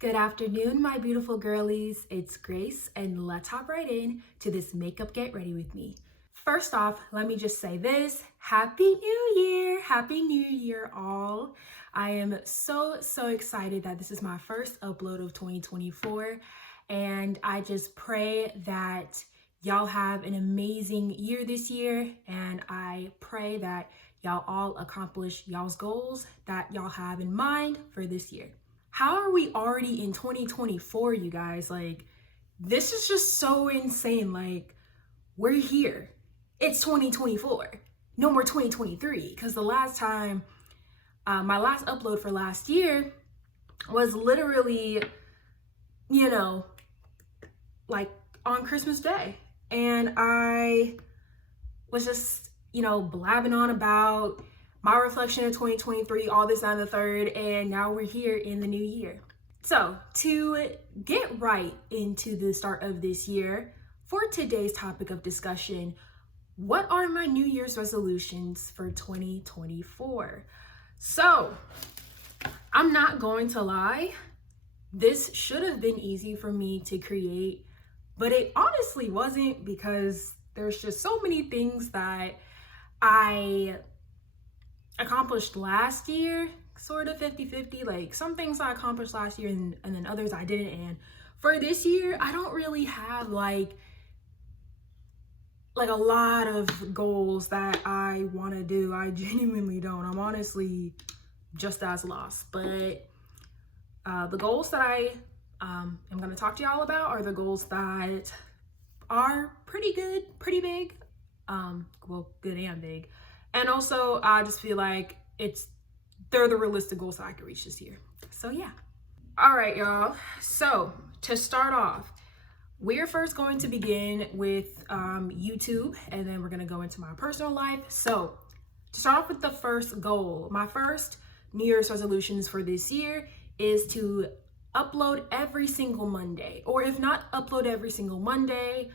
Good afternoon, my beautiful girlies. It's Grace, and let's hop right in to this makeup get ready with me. First off, let me just say this. Happy New Year! Happy New Year, all. I am so excited that this is my first upload of 2024, and I just pray that y'all have an amazing year this year, and I pray that y'all all accomplish y'all's goals that y'all have in mind for this year. How are we already in 2024, you guys? Like, this is just so insane. Like, we're here. It's 2024. No more 2023. Because the last time, my last upload for last year was literally, like on Christmas Day. And I was just, blabbing on about my reflection of 2023, all this and the third, and now we're here in the new year. So to get right into the start of this year, for today's topic of discussion, what are my New Year's resolutions for 2024? So I'm not going to lie, this should have been easy for me to create, but it honestly wasn't, because there's just so many things that I accomplished last year, sort of 50-50. Like, some things I accomplished last year and then others I didn't. And for this year, I don't really have like a lot of goals that I want to do. I genuinely don't. I'm honestly just as lost. But the goals that I am going to talk to y'all about are the goals that are pretty good, pretty big. Well, good and big. And also, I just feel like they're the realistic goals that I can reach this year. So yeah. All right, y'all. So to start off, we're first going to begin with YouTube, and then we're going to go into my personal life. So to start off with the first goal, my first New Year's resolutions for this year is to upload every single Monday. Or if not upload every single Monday,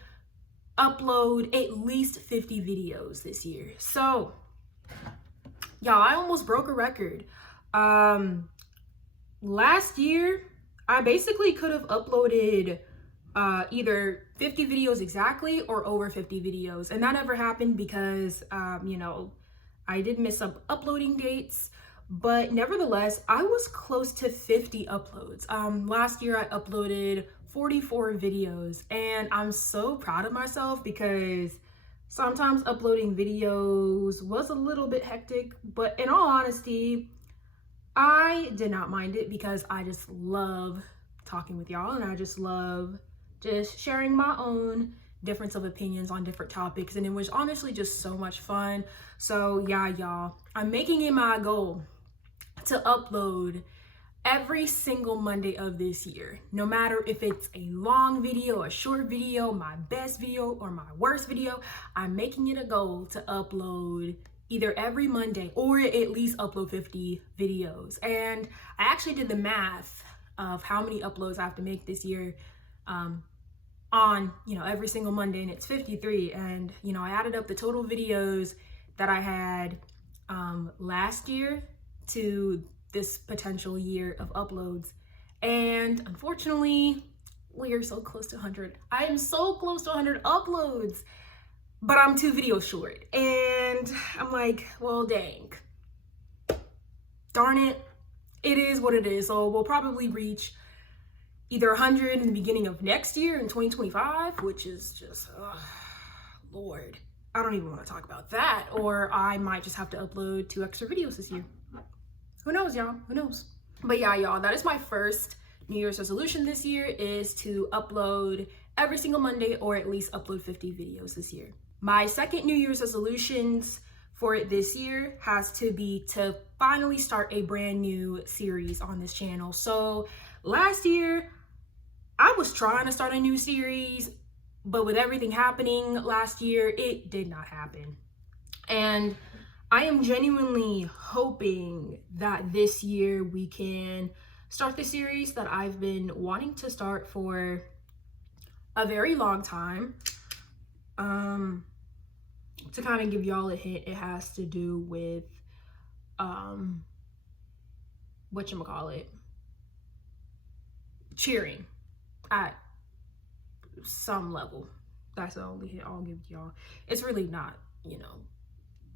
upload at least 50 videos this year. So y'all, I almost broke a record. Last year, I basically could have uploaded either 50 videos exactly or over 50 videos. And that never happened because, I did miss some uploading dates. But nevertheless, I was close to 50 uploads. Last year, I uploaded 44 videos. And I'm so proud of myself because sometimes uploading videos was a little bit hectic, but in all honesty, I did not mind it because I just love talking with y'all, and I just love just sharing my own difference of opinions on different topics, and it was honestly just so much fun. So yeah, y'all, I'm making it my goal to upload every single Monday of this year, no matter if it's a long video, a short video, my best video, or my worst video. I'm making it a goal to upload either every Monday or at least upload 50 videos. And I actually did the math of how many uploads I have to make this year on, every single Monday, and it's 53. And, I added up the total videos that I had last year to this potential year of uploads, and unfortunately we are so close to 100. I am so close to 100 uploads, but I'm 2 videos short, and I'm like, well, darn it, it is what it is. So we'll probably reach either 100 in the beginning of next year in 2025, which is just Lord, I don't even want to talk about that. Or I might just have to upload 2 extra videos this year. Who knows, y'all? Who knows? But yeah, y'all, that is my first New Year's resolution this year, is to upload every single Monday or at least upload 50 videos this year. My second New Year's resolutions for this year has to be to finally start a brand new series on this channel. So last year, I was trying to start a new series, but with everything happening last year, it did not happen. And I am genuinely hoping that this year we can start the series that I've been wanting to start for a very long time. To kind of give y'all a hint, it has to do with whatchamacallit, cheering at some level. That's the only hint I'll give y'all. It's really not, you know,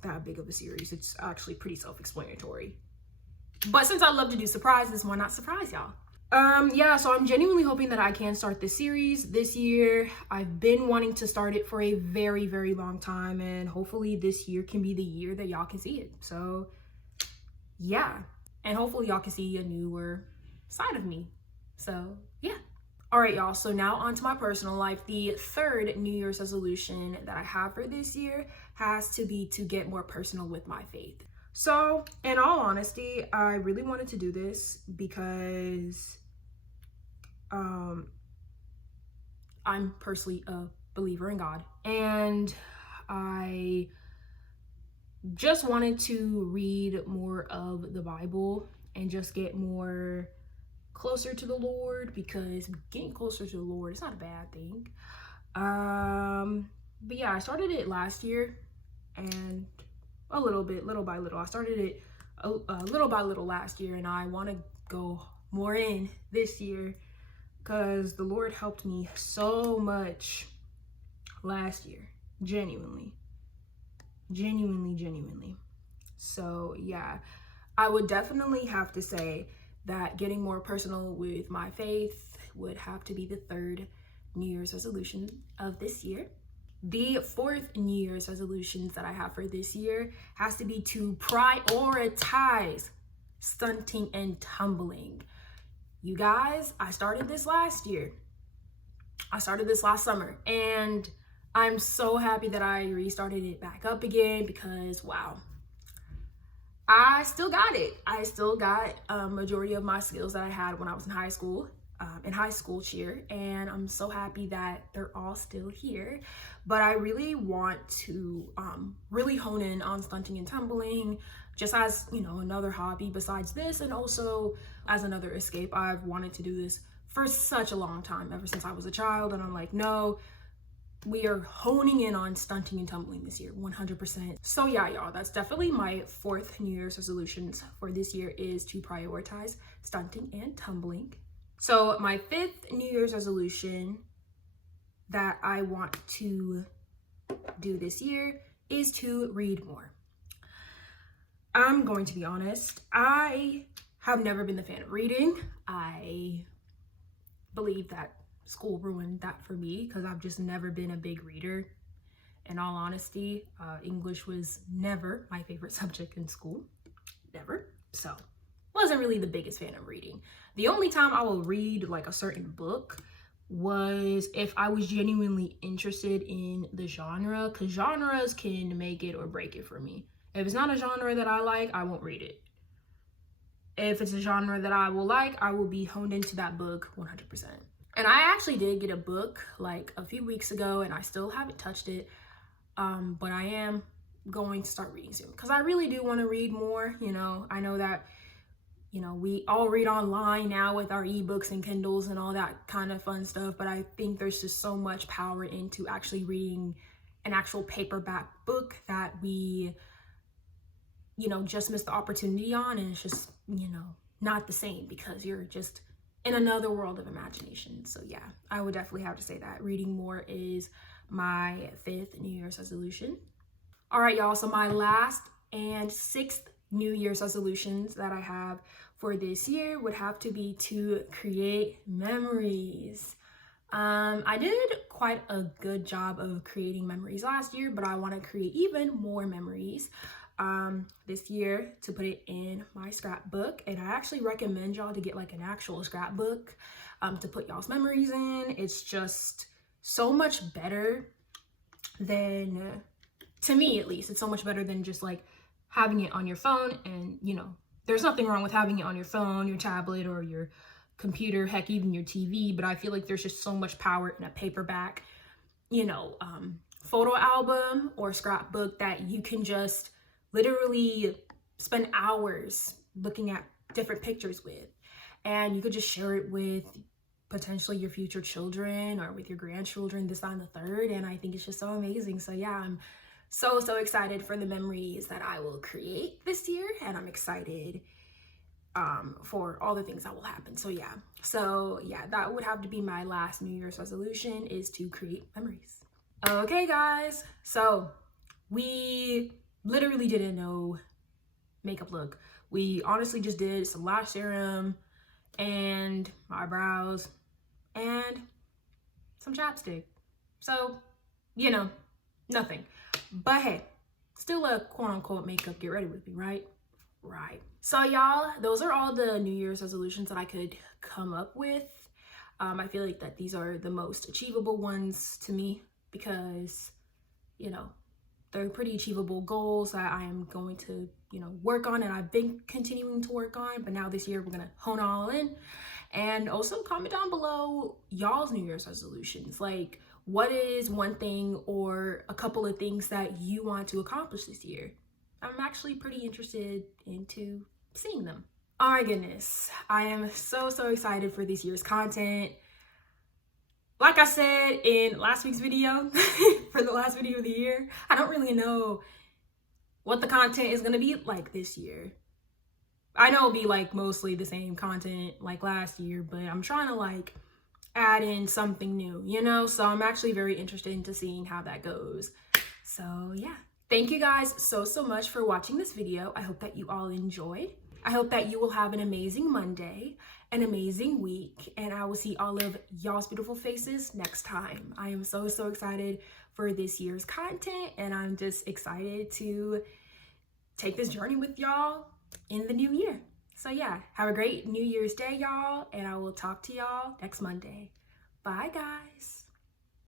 that big of a series. It's actually pretty self-explanatory. But since I love to do surprises, why not surprise y'all? Yeah, so I'm genuinely hoping that I can start this series this year. I've been wanting to start it for a very, very long time, and hopefully this year can be the year that y'all can see it. So yeah, and hopefully y'all can see a newer side of me. So yeah. All right, y'all, so now on to my personal life. The third New Year's resolution that I have for this year has to be to get more personal with my faith. So, in all honesty, I really wanted to do this because I'm personally a believer in God, and I just wanted to read more of the Bible and just get more closer to the Lord, because getting closer to the Lord is not a bad thing. But yeah, I started it last year, and a little by little. I started it little by little last year, and I want to go more in this year because the Lord helped me so much last year. Genuinely. So yeah, I would definitely have to say that getting more personal with my faith would have to be the third New Year's resolution of this year. The fourth New Year's resolutions that I have for this year has to be to prioritize stunting and tumbling. You guys, I started this last year. I started this last summer, and I'm so happy that I restarted it back up again because, wow, I still got it. I still got a majority of my skills that I had when I was in high school cheer, and I'm so happy that they're all still here. But I really want to really hone in on stunting and tumbling, just as, you know, another hobby besides this, and also as another escape. I've wanted to do this for such a long time, ever since I was a child, and I'm like, no, we are honing in on stunting and tumbling this year, 100%. So yeah, y'all, that's definitely my fourth New Year's resolutions for this year, is to prioritize stunting and tumbling. So my fifth New Year's resolution that I want to do this year is to read more. I'm going to be honest, I have never been a fan of reading. I believe that school ruined that for me because I've just never been a big reader. In all honesty, English was never my favorite subject in school, never. So wasn't really the biggest fan of reading. The only time I will read like a certain book was if I was genuinely interested in the genre, because genres can make it or break it for me. If it's not a genre that I like, I won't read it. If it's a genre that I will like, I will be honed into that book 100%. And I actually did get a book like a few weeks ago, and I still haven't touched it, but I am going to start reading soon because I really do want to read more. You know, I know that, you know, we all read online now with our ebooks and Kindles and all that kind of fun stuff, but I think there's just so much power into actually reading an actual paperback book that we, you know, just missed the opportunity on, and it's just, you know, not the same because you're just in another world of imagination. So yeah, I would definitely have to say that reading more is my fifth New Year's resolution. All right, y'all, so my last and sixth New Year's resolutions that I have for this year would have to be to create memories. I did quite a good job of creating memories last year, but I want to create even more memories this year to put it in my scrapbook. And I actually recommend y'all to get like an actual scrapbook to put y'all's memories in. It's just so much better than, to me at least, it's so much better than just like having it on your phone. And, you know, there's nothing wrong with having it on your phone, your tablet, or your computer, heck, even your TV. But I feel like there's just so much power in a paperback, you know, photo album or scrapbook that you can just literally spend hours looking at different pictures with. And you could just share it with potentially your future children or with your grandchildren, this, that, and the third. And I think it's just so amazing. So yeah, I'm so excited for the memories that I will create this year, and I'm excited for all the things that will happen. So yeah, that would have to be my last New Year's resolution, is to create memories. Okay guys, so we literally didn't know makeup look. We honestly just did some lash serum and my eyebrows and some chapstick. So, you know, nothing. But hey, still a quote unquote makeup get ready with me, right? Right. So y'all, those are all the New Year's resolutions that I could come up with. I feel like that these are the most achievable ones to me because, you know, they're pretty achievable goals that I am going to, you know, work on, and I've been continuing to work on, but now this year we're gonna hone all in. And also comment down below y'all's New Year's resolutions. Like, what is one thing or a couple of things that you want to accomplish this year? I'm actually pretty interested into seeing them. Oh my goodness, I am so excited for this year's content. Like I said in last week's video, for the last video of the year, I don't really know what the content is gonna be like this year. I know it'll be like mostly the same content like last year, but I'm trying to like add in something new, you know? So I'm actually very interested into seeing how that goes. So yeah. Thank you guys so much for watching this video. I hope that you all enjoyed. I hope that you will have an amazing Monday, an amazing week, and I will see all of y'all's beautiful faces next time. I am so excited for this year's content, and I'm just excited to take this journey with y'all in the new year. So yeah, have a great New Year's Day, y'all, and I will talk to y'all next Monday. Bye, guys.